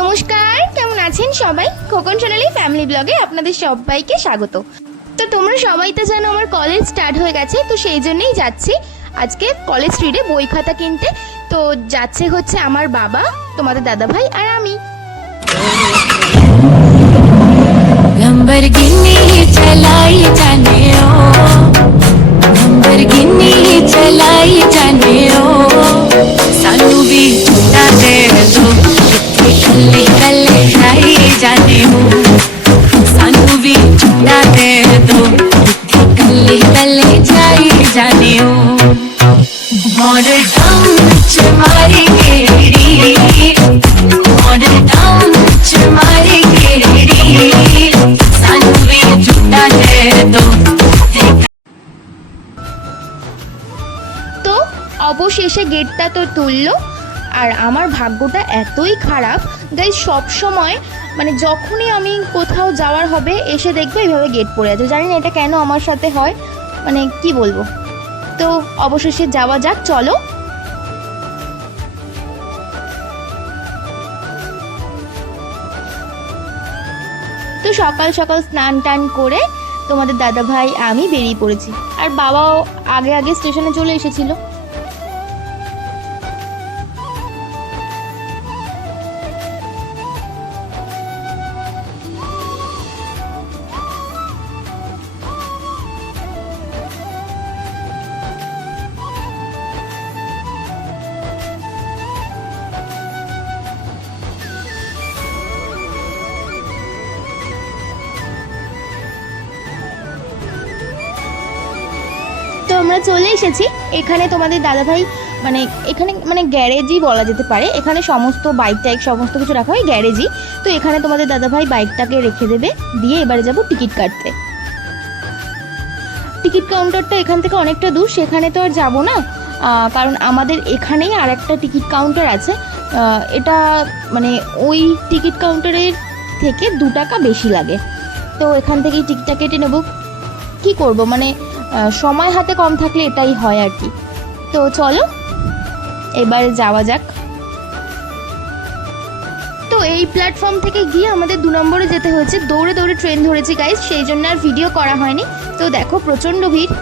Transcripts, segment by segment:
নমস্কার, কেমন আছেন সবাই? খোকন সোনালী ফ্যামিলি ব্লগে আপনাদের সবাইকে স্বাগত। তো তোমরা সবাই তো জানো আমার কলেজ স্টার্ট হয়ে গেছে, তো সেই জন্যই যাচ্ছি আজকে কলেজ স্ট্রিটে বই খাতা কিনতে। তো যাচ্ছে হচ্ছে আমার বাবা, তোমাদের দাদা ভাই আর আমি। लंबरगिनी चलाई जाने ओ, लंबरगिनी चलाई जाने ओ, सानू भी झूठा दे दो, कल्ले कल्ले खाई जाने हो, सानू भी झूठा दे दो, कल्ले कल्ले जाई जाने हो, मॉडल टाउन च मारी गेड़ी, मॉडल टाउन च मारी गेड़ी, सानू भी झूठा दे दो। তো অবশেষে গেটটা তো তুললো। আর আমার ভাগ্যটা এতই খারাপ গাইস, সব সময় মানে যখনই আমি কোথাও যাওয়ার হবে এসে দেখবে এইভাবে গেট পড়ে আছে। জানি না এটা কেন আমার সাথে হয়, মানে কি বলবো। তো অবশেষে যাওয়া যাক, চলো। তো সকাল সকাল স্নান টান করে তোমাদের দাদা ভাই আমি বেরিয়ে পড়েছি, আর বাবাও আগে আগে স্টেশনে চলে এসেছিল। তো আমরা চলে এসেছি এখানে। তোমাদের দাদাভাই মানে এখানে মানে গ্যারেজই বলা যেতে পারে, এখানে সমস্ত বাইক টাইক সমস্ত কিছু রাখা হয় গ্যারেজই। তো এখানে তোমাদের দাদাভাই বাইকটাকে রেখে দেবে, দিয়ে এবারে যাব টিকিট কাটতে। টিকিট কাউন্টারটা এখান থেকে অনেকটা দূর, সেখানে তো আর যাবো না, কারণ আমাদের এখানেই আর একটা টিকিট কাউন্টার আছে। এটা মানে ওই টিকিট কাউন্টারের থেকে 2 টাকা বেশি লাগে। তো এখান থেকেই টিকিটটা কেটে নেব। কি করব, মানে সময় হাতে কম থাকলে এটাই হয় আর কি। তো চলো এবার যাওয়া যাক। তো এই প্ল্যাটফর্ম থেকে গিয়ে আমাদের 2 নম্বরে যেতে হয়েছে, দৌড়ে দৌড়ে ট্রেন ধরেছি গাইস, সেই জন্য আর ভিডিও করা হয়নি। তো দেখো প্রচণ্ড ভিড়।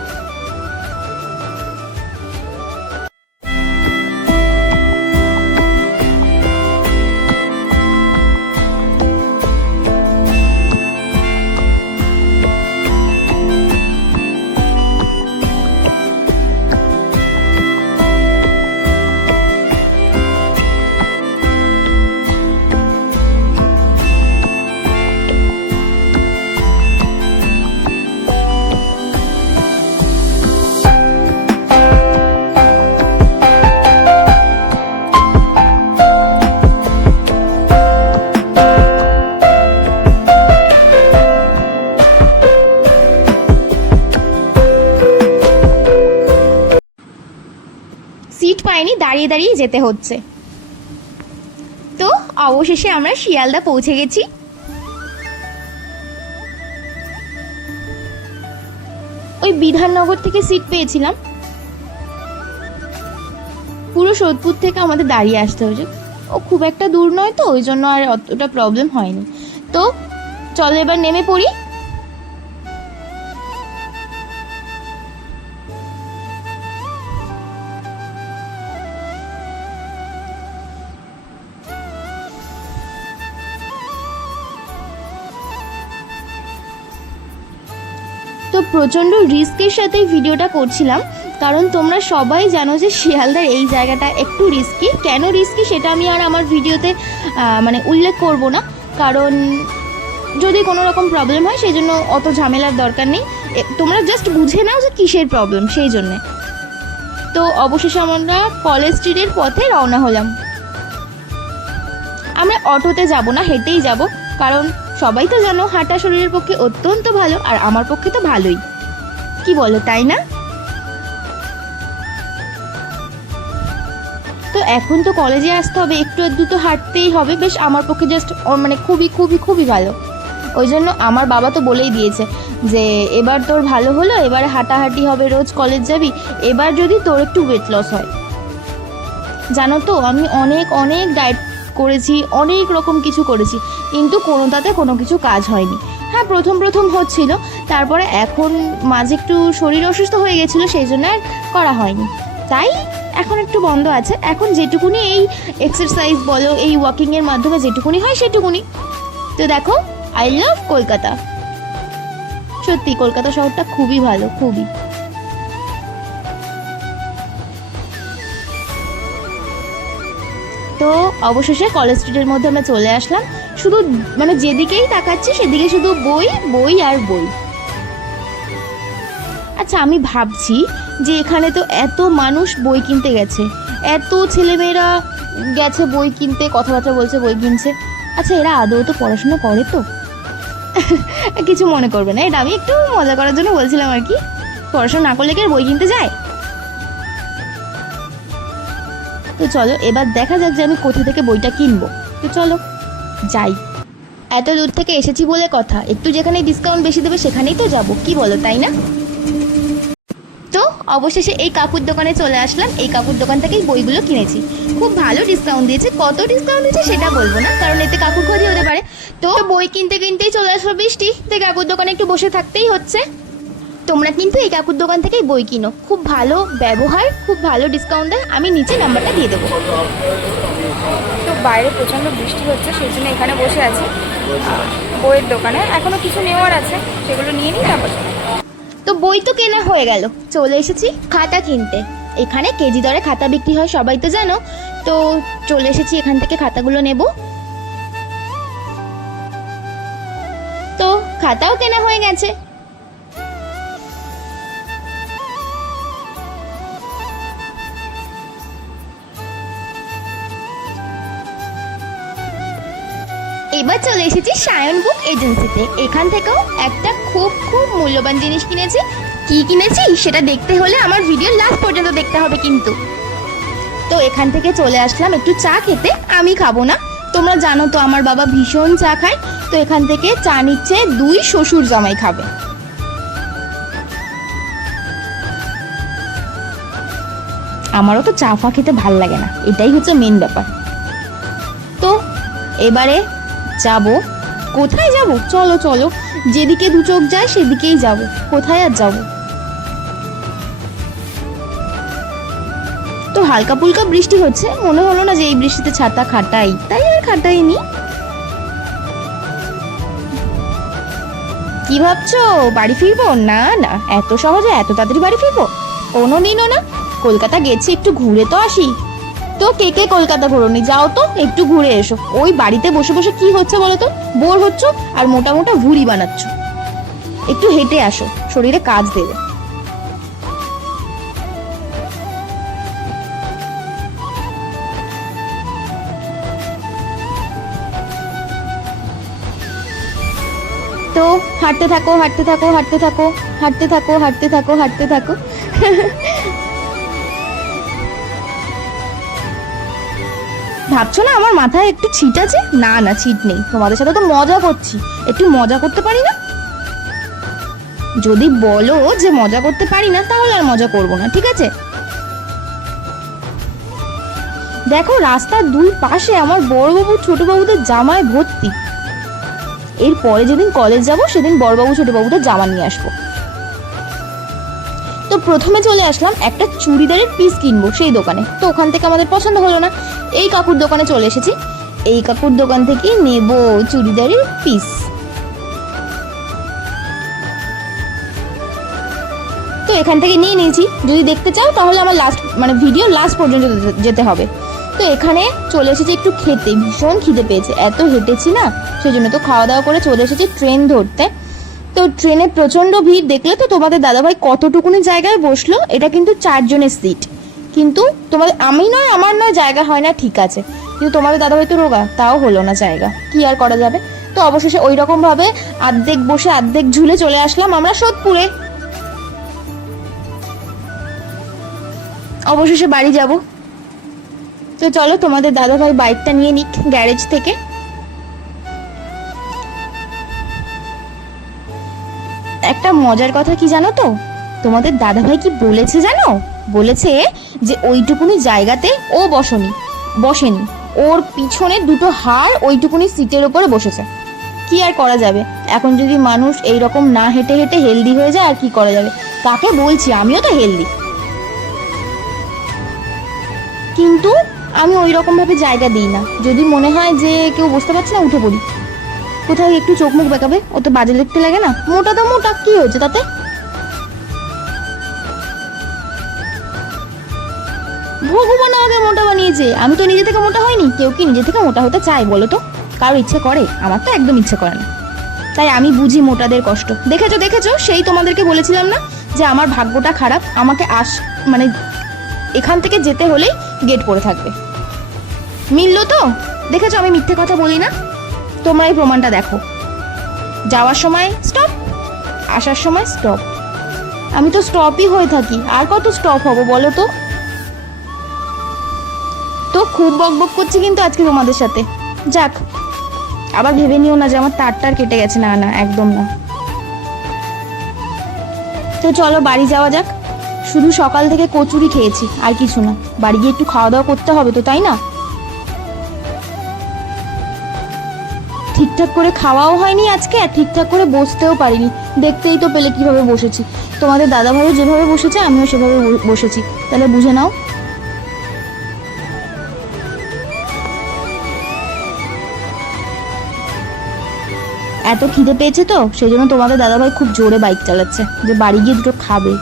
সিট পাইনি, দাঁড়িয়ে দাঁড়িয়ে যেতে হচ্ছে। তো অবশেষে আমরা শিয়ালদা পৌঁছে গেছি। ওই বিধাননগর থেকে সিট পেয়েছিলাম, পুরো সোদপুর থেকে আমাদের দাঁড়িয়ে আসতে হয়েছে। ও খুব একটা দূর নয়, তো ওই জন্য আর অতটা প্রবলেম হয়নি। তো চলো এবার নেমে পড়ি। তো প্রচণ্ড রিস্কের সাথে ভিডিওটা করছিলাম, কারণ তোমরা সবাই জানো যে শিয়ালদার এই জায়গাটা একটু রিস্কি। কেন রিস্কি সেটা আমি আর আমার ভিডিওতে মানে উল্লেখ করব না, কারণ যদি কোনো রকম প্রবলেম হয় সেই জন্য অত ঝামেলার দরকার নেই। তোমরা জাস্ট বুঝে নাও যে কিসের প্রবলেম, সেই জন্যে। তো অবশেষে আমরা কলেজ স্ট্রিটের পথে রওনা হলাম। আমরা অটোতে যাব না, হেঁটেই যাব, কারণ সবাই তো জানো হাঁটা শরীরের পক্ষে অত্যন্ত ভালো, আর আমার পক্ষে তো ভালোই, কি বলো তাই না? তো এখন তো কলেজে আসতে হবে, একটু একটু তো হাঁটতেই হবে। বেশ আমার পক্ষে জাস্ট মানে খুবই খুবই খুবই ভালো। ওই জন্য আমার বাবা তো বলেই দিয়েছে যে এবার তোর ভালো হলো, এবারে হাঁটাহাঁটি হবে, রোজ কলেজ যাবি, এবার যদি তোর একটু ওয়েট লস হয়। জানো তো আমি অনেক অনেক ডায়েট করেছি, অনেক রকম কিছু করেছি, কিন্তু কোনোটাতে কোনো কিছু কাজ হয়নি। হ্যাঁ, প্রথম প্রথম হচ্ছিল, তারপরে এখন মাঝে একটু শরীর অসুস্থ হয়ে গেছিলো, সেই জন্য আর করা হয়নি, তাই এখন একটু বন্ধ আছে। এখন যেটুকুনি এই এক্সারসাইজ বলো, এই ওয়াকিংয়ের মাধ্যমে যেটুকুনি হয় সেটুকুনি। তো দেখো, আই লাভ কলকাতা। সত্যি কলকাতা শহরটা খুবই ভালো, খুবই। তো অবশেষে কলেজ স্ট্রিটের মধ্যে আমরা চলে আসলাম। শুধু মানে যেদিকেই তাকাচ্ছি সেদিকে শুধু বই, বই আর বই। আচ্ছা, আমি ভাবছি যে এখানে তো এত মানুষ বই কিনতে গেছে, এত ছেলেমেয়েরা গেছে বই কিনতে, কথাবার্তা বলছে, বই কিনছে। আচ্ছা, এরা আদৌ তো পড়াশোনা করে তো? কিছু মনে করবে না, এটা আমি একটু মজা করার জন্য বলছিলাম আর কি। পড়াশোনা না করলে কি আর বই কিনতে যায়? তো চলো এবার দেখা যাক যে আমি কোথা থেকে বইটা কিনবো। তো চলো যাই। এত দূর থেকে এসেছি বলে কথা, একটু যেখানে ডিসকাউন্ট বেশি দেবে সেখানেই তো যাব, কি বলো, তাই না? তো অবশেষে এই কাকুর দোকানে চলে আসলাম। এই কাকুর দোকান থেকেই বইগুলো কিনেছি। খুব ভালো ডিসকাউন্ট দিয়েছে। কত ডিসকাউন্ট দিয়েছে সেটা বলবো না, কারণ এতে কাকুর ক্ষতি হতে পারে। তো বই কিনতে কিনতেই চলে আসলো বৃষ্টি, তো কাকুর দোকানে একটু বসে থাকতেই হচ্ছে। তোমরা কিন্তু এই কাকুর দোকান থেকেই বই কিনো, খুব ভালো ব্যবহার, খুব ভালো ডিসকাউন্ট দেয়। আমি নিচে নাম্বারটা দিয়ে দেবো। তো বাইরে প্রচণ্ড বৃষ্টি হচ্ছে, সেই জন্য এখানে বসে আছি বইয়ের দোকানে। এখনও কিছু নেওয়ার আছে, সেগুলো নিয়ে নিই তারপর। তো বই তো কেনা হয়ে গেল, চলে এসেছি খাতা কিনতে। এখানে কেজি দরে খাতা বিক্রি হয়, সবাই তো জানো। তো চলে এসেছি এখান থেকে খাতাগুলো নেব। তো খাতাও কেনা হয়ে গেছে। এবার চলে এসেছি সায়ন বুক এজেন্সিতে। এখান থেকেও একটা খুব খুব মূল্যবান জিনিস কিনেছি। কি কিনেছি সেটা দেখতে হলে আমার ভিডিও লাস্ট পর্যন্ত দেখতে হবে কিন্তু। তো এখান থেকে চলে আসলাম একটু চা খেতে। আমি খাবো না, তোমরা জানো তো আমার বাবা ভীষণ চা খায়। তো এখান থেকে চা নিচ্ছে, 2 শ্বশুর জামাই খাবে। আমারও তো চা ফা খেতে ভাল লাগে না, এটাই হচ্ছে মেন ব্যাপার। তো এবারে যাব, কোথায় যাব? চলো চলো, যেদিকে দু চোখ যায় সেদিকেই যাব, কোথায় আর যাব। তো হালকা ফুলকা বৃষ্টি হচ্ছে, মনে হলো না যে এই বৃষ্টিতে ছাতা খাটাই, তাই আর খাটাইনি। কি ভাবছো, বাড়ি ফিরবো? না না, এত সহজে এত তাড়াতাড়ি বাড়ি ফিরবো কোনোদিনও না। কলকাতা গেছি, একটু ঘুরে তো আসি। তো কে কে কলকাতা ঘোরোনি, যাও তো একটু ঘুরে এসো। ওই বাড়িতে বসে বসে কি হচ্ছে বলো তো, বোর হচ্ছ আর মোটা মোটা ভুঁড়ি বানাচ্ছ। একটু হেঁটে আসো, শরীরে কাজ দেবে। তো হাঁটতে থাকো, হাঁটতে থাকো, হাঁটতে থাকো, হাঁটতে থাকো, হাঁটতে থাকো, হাঁটতে থাকো। ভাবছো না আমার মাথায় একটু ছিট আছে? না না, ছিট নেই, তোমাদের সাথে তো মজা করছি, একটু মজা করতে পারি না? যদি বলো যে মজা করতে পারি না, তাহলে আর মজা করবো না, ঠিক আছে? দেখো রাস্তার 2 পাশে আমার বড়বাবু ছোটবাবুদের জামায় ভর্তি। এরপরে যেদিন কলেজ যাব সেদিন বড়বাবু ছোটবাবুদের জামা নিয়ে আসবো। তো প্রথমে চলে আসলাম একটা চুড়িদারের পিস কিনবো সেই দোকানে। তো ওখান থেকে আমাদের পছন্দ হলো না, এই কাকুর দোকানে চলে এসেছি। এই কাকুর দোকান থেকে নেব চুড়িদারের পিস। তো এখান থেকে নিয়ে নিয়েছি। যদি দেখতে চাও তাহলে আমার ভিডিও লাস্ট পর্যন্ত যেতে হবে। তো এখানে চলে এসেছি একটু খেতে, ভীষণ খিদে পেয়েছে, এত হেঁটেছি না, সেই জন্য তো খাওয়া দাওয়া করে চলে এসেছি ট্রেন ধরতে। তো ট্রেনে প্রচণ্ড ভিড়, দেখলে তো তোমাদের দাদাভাই কতটুকুনি জায়গায় বসলো। এটা কিন্তু 4 জনের সিট, কিন্তু আমার নয় জায়গা হয় না, ঠিক আছে, কিন্তু তোমাদের দাদাভাই তো রোগা, তাও হলো না জায়গা, কি আর করা যাবে। তো অবশেষে ওই রকম ভাবে অর্ধেক বসে অর্ধেক ঝুলে চলে আসলাম আমরা সোদপুরে। অবশেষে বাড়ি যাব। তো চলো তোমাদের দাদাভাই বাইকটা নিয়ে নিক গ্যারেজ থেকে। একটা মজার কথা কি জানো তো, তোমাদের দাদাভাই কি বলেছে জানো? বলেছে যে ওইটুকুনি জায়গাতে ও বসেনি, ওর পিছনে দুটো হাড় ওইটুকুনি সিটের ওপরে বসেছে। কি আর করা যাবে, এখন যদি মানুষ এইরকম না হেঁটে হেঁটে হেলদি হয়ে যায় আর কি করা যাবে। তাকে বলছি আমিও তো হেলদি, কিন্তু আমি ওই রকম ভাবে জায়গা দিই না। যদি মনে হয় যে কেউ বুঝতে পারছে না, উঠে পড়ি। কোথাও একটু চোখ মুখ বেঁকাবে, ও তো বাজে দেখতে লাগে না। মোটা তো মোটা, কি হয়েছে তাতে? ভগবান আমাকে মোটা বানিয়েছে, আমি তো নিজে থেকে মোটা হয়নি। কেউ কি নিজে থেকে মোটা হতে চায় বলো তো? কারো ইচ্ছে করে? আমার তো একদম ইচ্ছে করে না। তাই আমি বুঝি মোটাদের কষ্ট। দেখেছো দেখেছো, সেই তোমাদেরকে বলেছিলাম না যে আমার ভাগ্যটা খারাপ, আমাকে মানে এখান থেকে যেতে হলেই গেট পড়ে থাকবে। মিললো তো? দেখেছো আমি মিথ্যে কথা বলি না। তোমরা এই প্রমাণটা দেখো। যাওয়ার সময় স্টপ, আসার সময় স্টপ। আমি তো স্টপই হয়ে থাকি, আর কত স্টপ হবো বলো তো? তো খুব বকবক করছি কিন্তু আজকে তোমাদের সাথে। যাক, আবার ভেবে নিও না যে আমার তারটার কেটে গেছে। না না, একদম না। তো চলো বাড়ি যাওয়া যাক। শুধু সকাল থেকে কচুরি খেয়েছি, আর কিছু না। বাড়ি গিয়ে একটু খাওয়া দাওয়া করতে হবে তো, তাই না? ঠিকঠাক করে খাওয়াও হয়নি আজকে, আর ঠিকঠাক করে বসতেও পারিনি। দেখতেই তো পেলে কিভাবে বসেছি। তোমাদের দাদাভাইও যেভাবে বসেছে আমিও সেভাবে বসেছি, তাহলে বুঝে নাও। এত খিদে পেয়েছে তো সেই জন্য তোমাদের দাদাভাই খুব জোরে বাইক চালাচ্ছে, যে বাড়ি গিয়ে দুটো খাবে।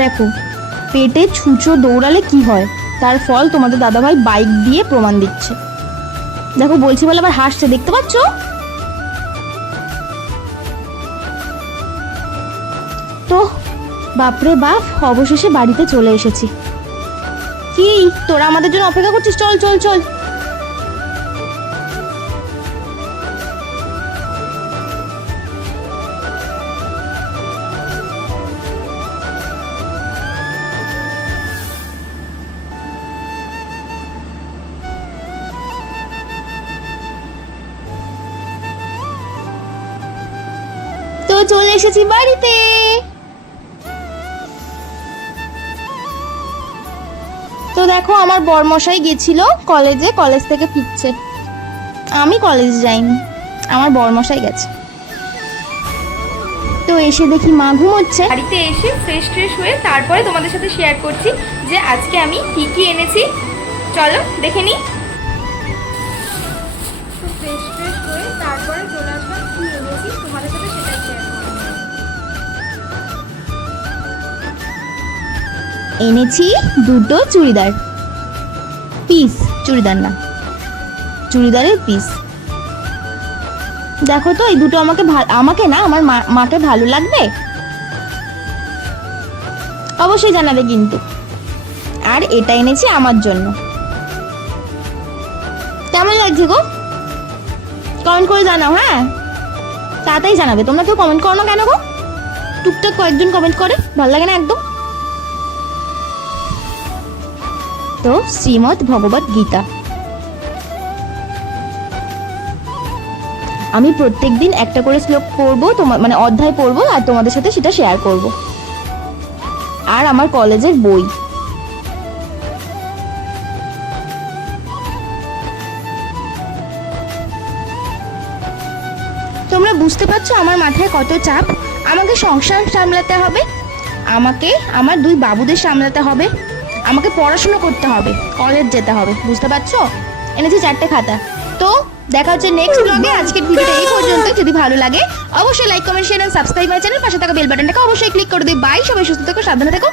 দেখো, পেটে ছুঁচো দৌড়ালে কি হয়, তার ফল তোমাদের দাদাভাই বাইক দিয়ে প্রমাণ দিচ্ছে। দেখো বলছি বলে আবার হাসছে, দেখতে পাচ্ছ? তো বাপরে বাপ, অবশেষে বাড়িতে চলে এসেছি। কি তোরা আমাদের জন্য অপেক্ষা করছিস? চল চল চল। তো চলে এসেছি বাড়িতে। তো দেখো আমার বরমশাই গেছিল কলেজে, কলেজ থেকে ফিরছে। আমি কলেজ যাইনি, আমার বরমশাই গেছে। তো এসে দেখি মা ঘুমোচ্ছে। বাড়িতে এসে ফ্রেশ ট্রেশ হয়ে তারপরে তোমাদের সাথে শেয়ার করছি যে আজকে আমি কি কি এনেছি। চলো দেখে নিই। তো ফ্রেশ ট্রেশ হয়ে তারপরে চলে আসলাম কি এনেছি তোমাদের সাথে সেটাই শেয়ার করবো। এনেছি দুটো চুড়িদার পিস, চুড়িদার না, চুড়িদারের পিস। দেখো তো এই দুটো আমাকে না আমার মাকে ভালো লাগবে? অবশ্যই জানাবে কিন্তু। আর এটা এনেছি আমার জন্য। কেমন লাগছে গো? কমেন্ট করে জানাও। হ্যাঁ, তাড়াতাড়ি জানাবে। তোমরা কেউ কমেন্ট করো না কেন গো? টুকটাক কয়েকজন কমেন্ট করে, ভালো লাগে না একদম। তো শ্রীমদ্ ভগবত গীতা আমি প্রত্যেকদিন একটা করে শ্লোক পড়বো, মানে অধ্যায় পড়বো, আর তোমাদের সাথে সেটা শেয়ার করব। আর আমার কলেজের বই। তোমরা বুঝতে পারছো আমার মাথায় কত চাপ। আমাকে সংসার সামলাতে হবে, আমাকে আমার দুই বাবুদের সামলাতে হবে, আমাকে পড়াশোনা করতে হবে, কলেজ যেতে হবে। বুঝতে পারছো? এনেছি 4টে খাতা। তো দেখা হচ্ছে নেক্সট ব্লগে। আজকের ভিডিওটা এই পর্যন্ত। যদি ভালো লাগে অবশ্যই like comment share and subscribe my channel. পাশে থাকা বেল বাটনটাকে অবশ্যই ক্লিক করে দিই। বাই, সবাই সুস্থ থেকো, সাবধানে থেকো।